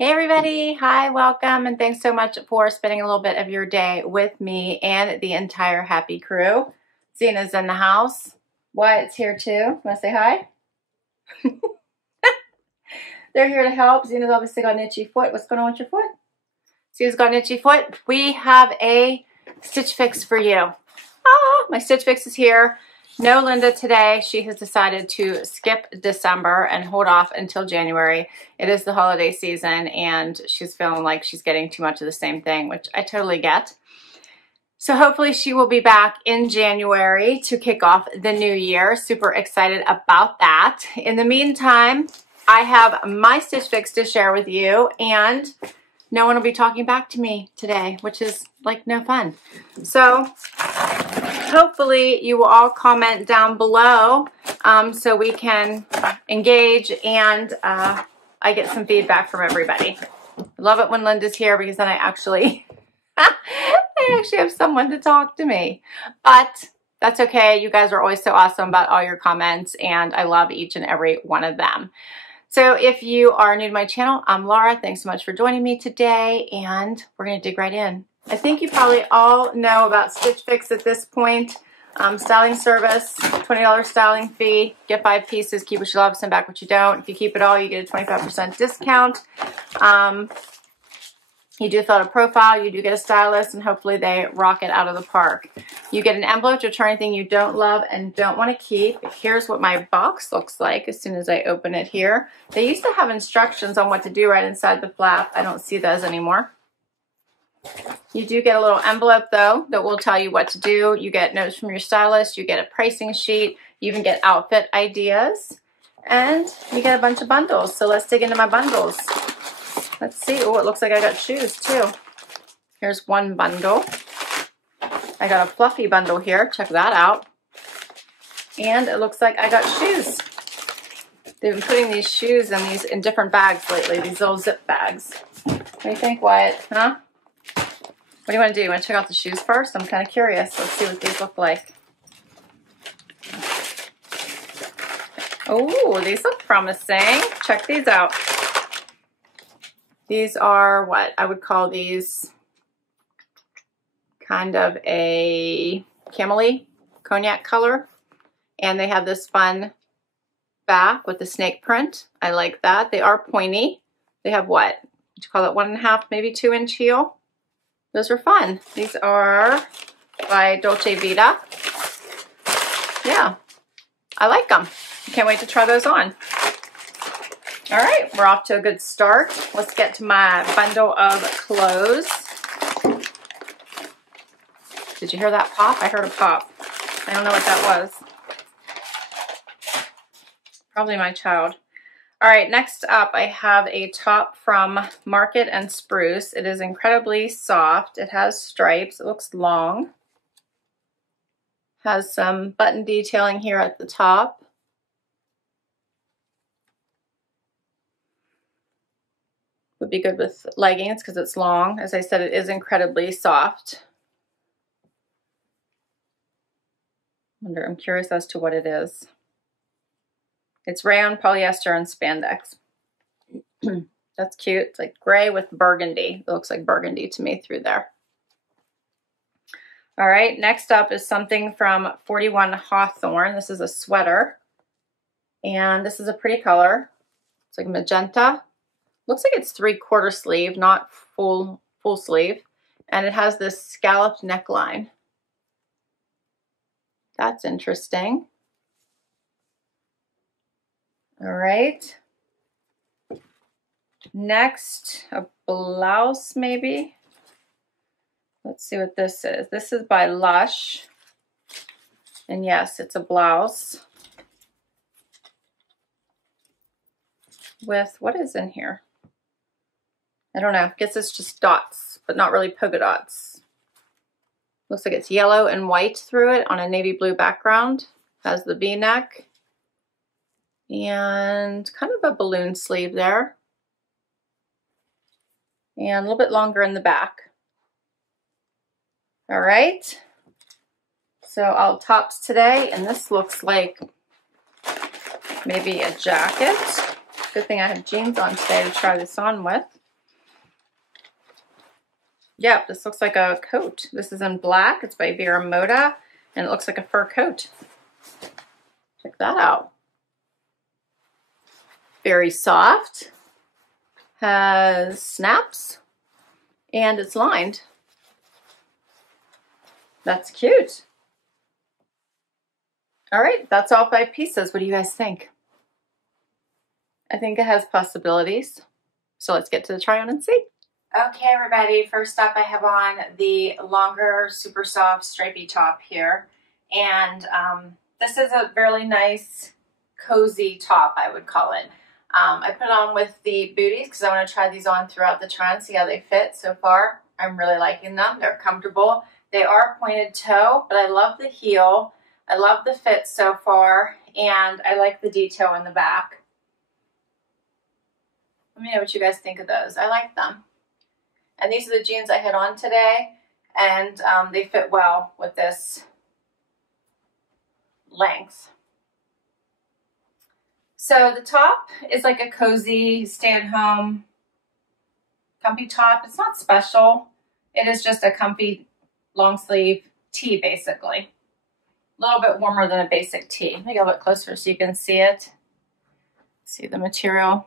Hey everybody, hi, welcome, and thanks so much for spending a little bit of your day with me and the entire happy crew. Seena's in the house. Wyatt's here too. Want to say hi? They're here to help. Seena's obviously got an itchy foot. What's going on with your foot? Seena's got an itchy foot. We have a stitch fix for you. Ah, my stitch fix is here. No Linda today. She has decided to skip December and hold off until January. It is the holiday season and she's feeling like she's getting too much of the same thing, which I totally get. So hopefully she will be back in January to kick off the new year. Super excited about that. In the meantime, I have my stitch fix to share with you and no one will be talking back to me today, which is like no fun. So hopefully you will all comment down below so we can engage and I get some feedback from everybody. I love it when Linda's here because then I actually have someone to talk to me. But that's okay. You guys are always so awesome about all your comments and I love each and every one of them. So if you are new to my channel, I'm Laura. Thanks so much for joining me today and we're going to dig right in. I think you probably all know about Stitch Fix at this point. Styling service, $20 styling fee, get 5 pieces, keep what you love, send back what you don't. If you keep it all, you get a 25% discount. You do fill out a profile, you do get a stylist, and hopefully they rock it out of the park. You get an envelope to return anything you don't love and don't want to keep. Here's what my box looks like as soon as I open it here. They used to have instructions on what to do right inside the flap. I don't see those anymore. You do get a little envelope though that will tell you what to do. You get notes from your stylist, you get a pricing sheet, you even get outfit ideas, and you get a bunch of bundles. So let's dig into my bundles. Let's see. Oh, it looks like I got shoes too. Here's one bundle. I got a fluffy bundle here. Check that out. And it looks like I got shoes. They've been putting these shoes in different bags lately, these little zip bags. What do you think, Wyatt? Huh? What do you want to do? You want to check out the shoes first? I'm kind of curious. Let's see what these look like. Oh, these look promising. Check these out. These are what I would call these kind of a camely cognac color. And they have this fun back with the snake print. I like that. They are pointy. They have what? Would you call it 1.5, maybe 2-inch heel? Those are fun. These are by Dolce Vita. Yeah, I like them. Can't wait to try those on. All right, we're off to a good start. Let's get to my bundle of clothes. Did you hear that pop? I heard a pop. I don't know what that was. Probably my child. All right, next up I have a top from Market and Spruce. It is incredibly soft. It has stripes. It looks long. Has some button detailing here at the top. Would be good with leggings because it's long. As I said, it is incredibly soft. I'm curious as to what it is. It's rayon, polyester, and spandex. That's cute. It's like gray with burgundy. It looks like burgundy to me through there. All right, next up is something from 41 Hawthorn. This is a sweater. And this is a pretty color. It's like magenta. Looks like it's 3/4 sleeve, not full sleeve. And it has this scalloped neckline. That's interesting. All right. Next, a blouse maybe. Let's see what this is. This is by Lush. And yes, it's a blouse. With, what is in here? I don't know. I guess it's just dots, but not really polka dots. Looks like it's yellow and white through it on a navy blue background. Has the V-neck. And kind of a balloon sleeve there. And a little bit longer in the back. All right. So all tops today, and this looks like maybe a jacket. Good thing I have jeans on today to try this on with. Yep, this looks like a coat. This is in black. It's by Vera Moda, and it looks like a fur coat. Check that out. Very soft. Has snaps, and it's lined. That's cute. All right, that's all 5 pieces. What do you guys think? I think it has possibilities. So let's get to the try on and see. Okay, everybody, first up I have on the longer, super soft, stripy top here. And this is a really nice, cozy top, I would call it. I put it on with the booties because I want to try these on throughout the try and see how they fit. So far, I'm really liking them. They're comfortable. They are pointed toe, but I love the heel. I love the fit so far, and I like the detail in the back. Let me know what you guys think of those. I like them. And these are the jeans I had on today, and they fit well with this length. So the top is like a cozy, stay-at-home, comfy top. It's not special. It is just a comfy long sleeve tee, basically. A little bit warmer than a basic tee. Let me go a bit closer so you can see it. See the material.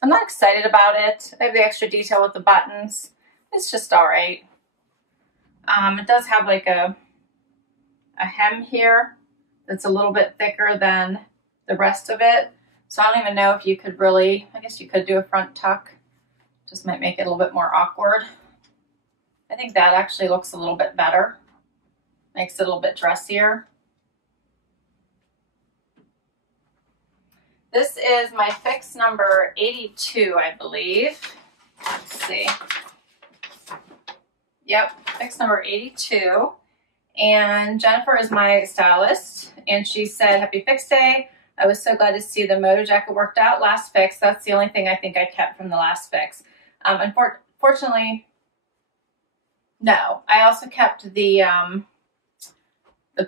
I'm not excited about it. I have the extra detail with the buttons. It's just all right. It does have like a hem here that's a little bit thicker than the rest of it. So I don't even know if you could really, I guess you could do a front tuck. Just might make it a little bit more awkward. I think that actually looks a little bit better. Makes it a little bit dressier. This is my fix number 82, I believe. Let's see. Yep, fix number 82. And Jennifer is my stylist, and she said, "Happy Fix Day. I was so glad to see the Moda jacket worked out last fix." That's the only thing I think I kept from the last fix. Unfortunately, no. I also kept the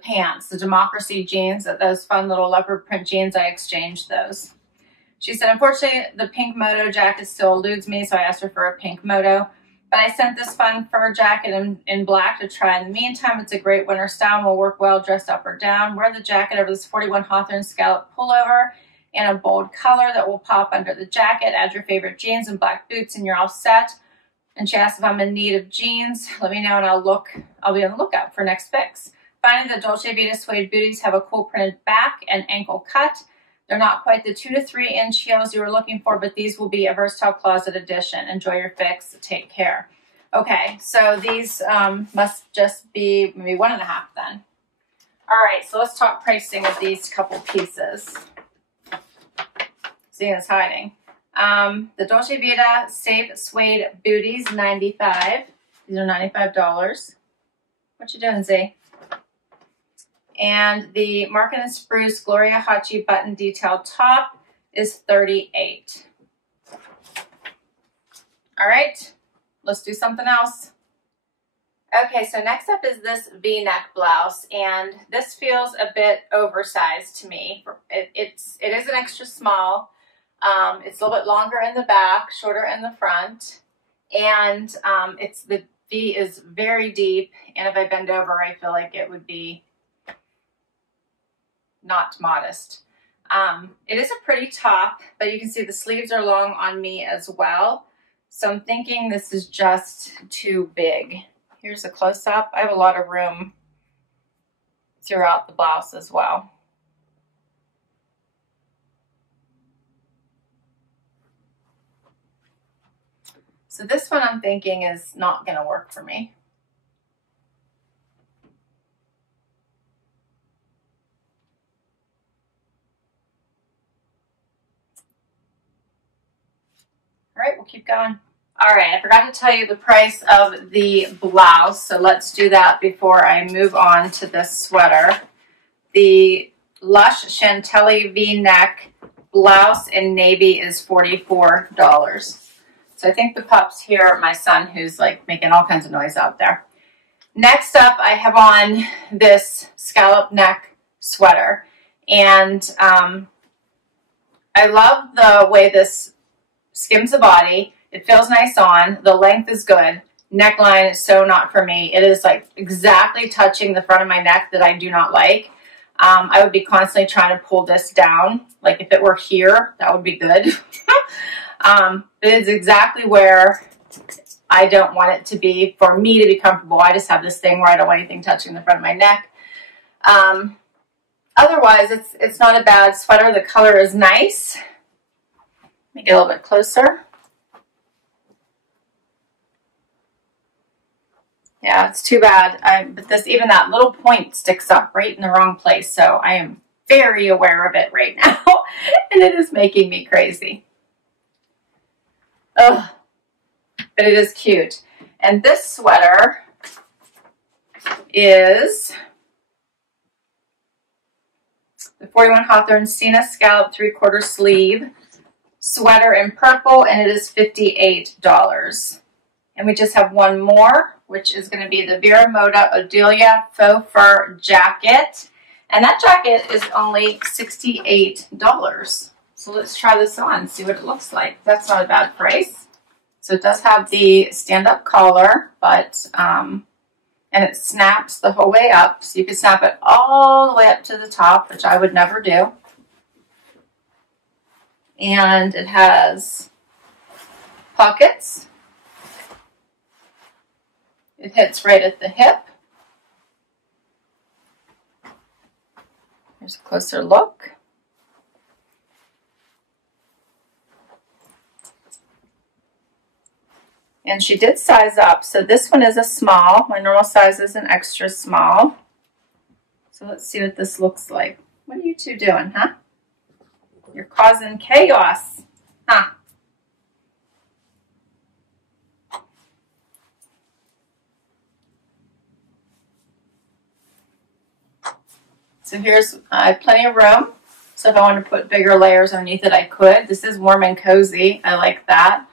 pants, the Democracy jeans, those fun little leopard print jeans. I exchanged those. She said, "Unfortunately, the pink Moto jacket still eludes me, so I asked her for a pink Moto. But I sent this fun fur jacket in black to try. In the meantime, it's a great winter style and will work well dressed up or down. Wear the jacket over this 41 Hawthorn scallop pullover in a bold color that will pop under the jacket. Add your favorite jeans and black boots and you're all set." And she asked if I'm in need of jeans. Let me know and I'll be on the lookout for next fix. Finally, the Dolce Vita Suede booties have a cool printed back and ankle cut. They're not quite the 2 to 3 inch heels you were looking for, but these will be a versatile closet addition. Enjoy your fix. Take care. Okay, so these must just be maybe 1.5 then. All right, so let's talk pricing of these couple pieces. Zeena's hiding. The Dolce Vita Safe Suede booties, $95. These are $95. What you doing, Z? And the Market and Spruce Gloria Hachi button detailed top is $38. All right, let's do something else. Okay, so next up is this V-neck blouse, and this feels a bit oversized to me. It is an extra small. It's a little bit longer in the back, shorter in the front, and the V is very deep, and if I bend over, I feel like it would be not modest. It is a pretty top, but you can see the sleeves are long on me as well. So I'm thinking this is just too big. Here's a close-up. I have a lot of room throughout the blouse as well. So this one I'm thinking is not going to work for me. All right, we'll keep going. All right, I forgot to tell you the price of the blouse, so let's do that before I move on to this sweater. The Lush Chantelli V-neck blouse in navy is $44. So I think the pup's here, my son, who's like making all kinds of noise out there. Next up, I have on this scallop neck sweater, and I love the way this skims the body. It feels nice on. The length is good. Neckline is so not for me. It is like exactly touching the front of my neck that I do not like. I would be constantly trying to pull this down. Like if it were here, that would be good. But it's exactly where I don't want it to be for me to be comfortable. I just have this thing where I don't want anything touching the front of my neck. Otherwise, it's not a bad sweater. The color is nice. Let me get a little bit closer. Yeah, it's too bad. But this, even that little point sticks up right in the wrong place. So I am very aware of it right now. And it is making me crazy. Ugh. But it is cute. And this sweater is the 41 Hawthorn Seena Scalloped 3/4 sleeve sweater in purple, and it is $58. And we just have one more, which is going to be the Vera Moda Odelia Faux Fur Jacket. And that jacket is only $68. So let's try this on and see what it looks like. That's not a bad price. So it does have the stand-up collar, but, and it snaps the whole way up. So you can snap it all the way up to the top, which I would never do. And it has pockets. It hits right at the hip. Here's a closer look. And she did size up. So this one is a small. My normal size is an extra small. So let's see what this looks like. What are you two doing, huh? You're causing chaos, huh? So here's, I have plenty of room. So if I want to put bigger layers underneath it, I could. This is warm and cozy. I like that.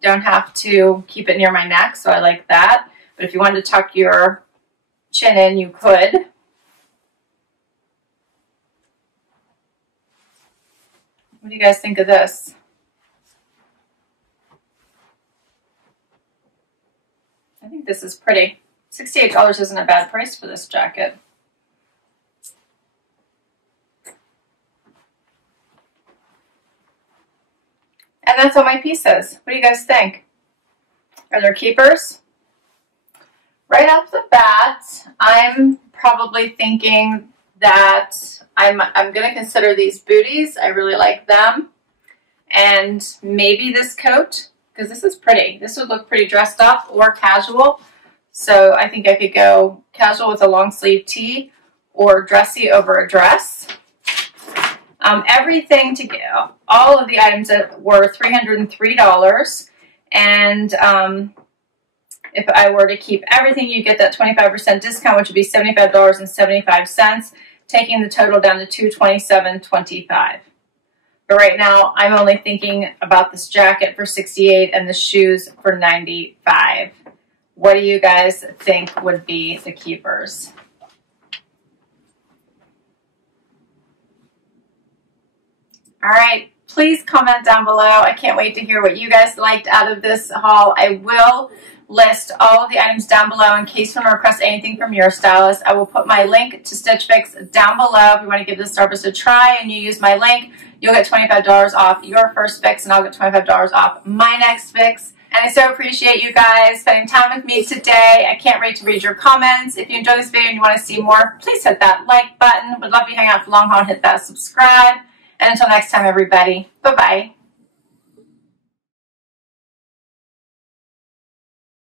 Don't have to keep it near my neck, so I like that. But if you wanted to tuck your chin in, you could. What do you guys think of this? I think this is pretty. $68 isn't a bad price for this jacket. And that's all my pieces. What do you guys think? Are there keepers? Right off the bat, I'm probably thinking that I'm going to consider these booties. I really like them. And maybe this coat, because this is pretty. This would look pretty dressed up or casual. So I think I could go casual with a long sleeve tee or dressy over a dress. Everything to go, all of the items that were $303. And if I were to keep everything, you get that 25% discount, which would be $75.75, taking the total down to $227.25. But right now, I'm only thinking about this jacket for $68 and the shoes for $95. What do you guys think would be the keepers? All right, please comment down below. I can't wait to hear what you guys liked out of this haul. I will list all of the items down below in case you want to request anything from your stylist. I will put my link to Stitch Fix down below. If you want to give this service a try and you use my link, you'll get $25 off your first fix, and I'll get $25 off my next fix. And I so appreciate you guys spending time with me today. I can't wait to read your comments. If you enjoyed this video and you want to see more, please hit that like button. Would love you to hang out for long haul and hit that subscribe. And until next time, everybody, bye-bye.